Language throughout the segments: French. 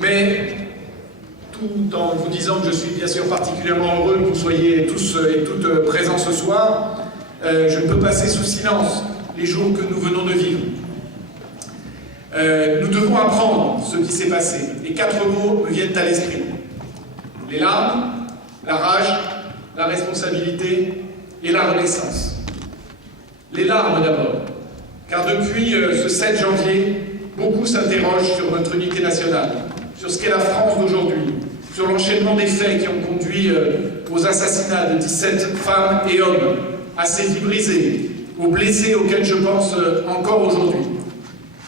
Mais tout en vous disant que je suis bien sûr particulièrement heureux que vous soyez tous et toutes présents ce soir, je ne peux passer sous silence les jours que nous venons de vivre. Nous devons apprendre ce qui s'est passé. Et 4 mots me viennent à l'esprit. Les larmes, la rage, la responsabilité et la renaissance. Les larmes d'abord, car depuis ce 7 janvier, beaucoup s'interrogent sur notre unité nationale, sur ce qu'est la France d'aujourd'hui, sur l'enchaînement des faits qui ont conduit aux assassinats de 17 femmes et hommes, à ces vies brisées, aux blessés auxquels je pense encore aujourd'hui.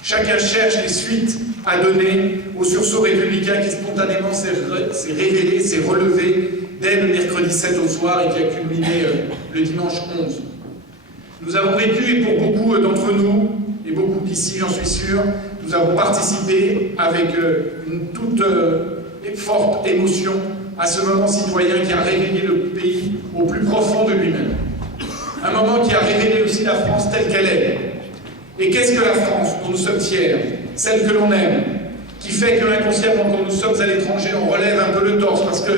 Chacun cherche les suites à donner au sursaut républicain qui spontanément s'est révélé, s'est relevé dès le mercredi 7 au soir et qui a culminé le dimanche 11. Nous avons vécu, et pour beaucoup d'entre nous, et beaucoup d'ici j'en suis sûr, nous avons participé avec une toute forte émotion à ce moment citoyen qui a réveillé le pays au plus profond de lui-même. Un moment qui a révélé aussi la France telle qu'elle est. Et qu'est-ce que la France dont nous sommes fiers, celle que l'on aime, qui fait que inconsciemment, quand nous sommes à l'étranger, on relève un peu le torse parce que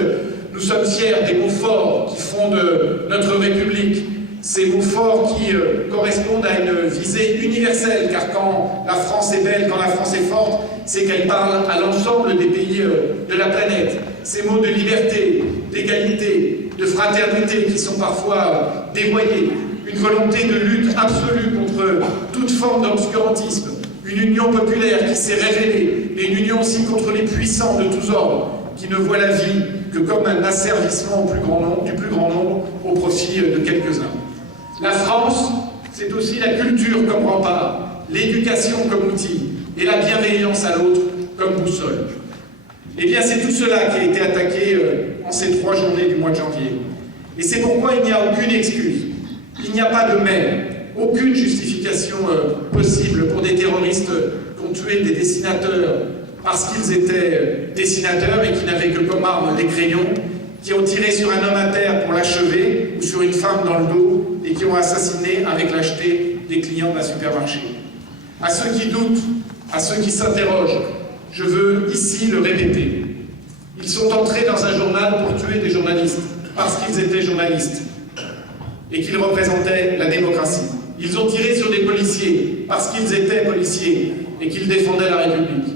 nous sommes fiers des mots forts qui fondent notre République, ces mots forts qui correspondent à une visée universelle, car quand la France est belle, quand la France est forte, c'est qu'elle parle à l'ensemble des pays de la planète. Ces mots de liberté, d'égalité, de fraternité qui sont parfois dévoyés, une volonté de lutte absolue contre toute forme d'obscurantisme, une union populaire qui s'est révélée, mais une union aussi contre les puissants de tous ordres, qui ne voient la vie que comme un asservissement du plus grand nombre au profit de quelques-uns. La France, c'est aussi la culture comme rempart, l'éducation comme outil, et la bienveillance à l'autre comme boussole. Eh bien, c'est tout cela qui a été attaqué en ces 3 journées du mois de janvier. Et c'est pourquoi il n'y a aucune excuse. Il n'y a pas de mais, aucune justification possible pour des terroristes qui ont tué des dessinateurs parce qu'ils étaient dessinateurs et qui n'avaient que comme arme des crayons, qui ont tiré sur un homme à terre pour l'achever ou sur une femme dans le dos et qui ont assassiné avec lâcheté des clients d'un supermarché. À ceux qui doutent, à ceux qui s'interrogent, je veux ici le répéter. Ils sont entrés dans un journal pour tuer des journalistes parce qu'ils étaient journalistes et qu'ils représentaient la démocratie. Ils ont tiré sur des policiers parce qu'ils étaient policiers et qu'ils défendaient la République.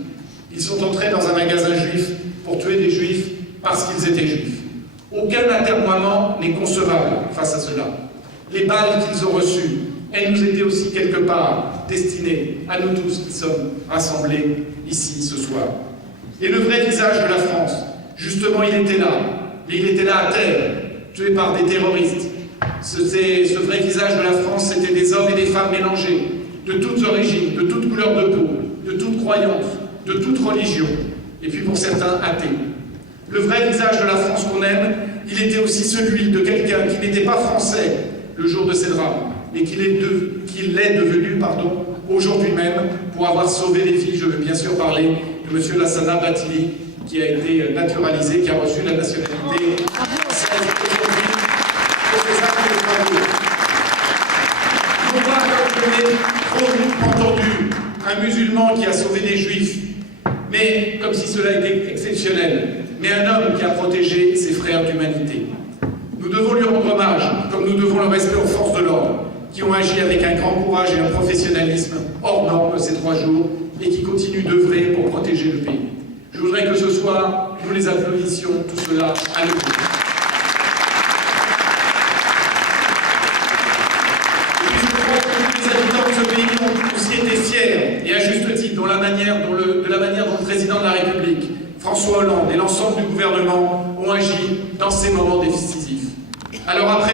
Ils sont entrés dans un magasin juif pour tuer des juifs parce qu'ils étaient juifs. Aucun atermoiement n'est concevable face à cela. Les balles qu'ils ont reçues, elles nous étaient aussi quelque part destinées à nous tous qui sommes rassemblés ici ce soir. Et le vrai visage de la France, justement, il était là. Mais il était là à terre, tué par des terroristes. Ce vrai visage de la France, c'était des hommes et des femmes mélangés, de toutes origines, de toutes couleurs de peau, de toutes croyances, de toutes religions, et puis pour certains athées. Le vrai visage de la France qu'on aime, il était aussi celui de quelqu'un qui n'était pas français le jour de ces drames, mais qu'il est devenu aujourd'hui même pour avoir sauvé les vies. Je veux bien sûr parler de M. Lassana Bathily, qui a été naturalisé, qui a reçu la nationalité française aujourd'hui pour ses actes de bravoure. Non pas comme je l'ai trop entendu, un musulman qui a sauvé des juifs, mais comme si cela était exceptionnel, mais un homme qui a protégé ses frères d'humanité. Nous devons lui rendre hommage, comme nous devons le respect aux forces de l'ordre, qui ont agi avec un grand courage et un professionnalisme hors norme ces 3 jours, et qui continuent d'œuvrer pour protéger le pays. Je voudrais que ce soir, nous les applaudissions, tout cela à nouveau. Et puis je crois que tous les habitants de ce pays ont aussi été fiers, et à juste titre, de la manière dont le président de la République, François Hollande, et l'ensemble du gouvernement ont agi dans ces moments décisifs. Alors après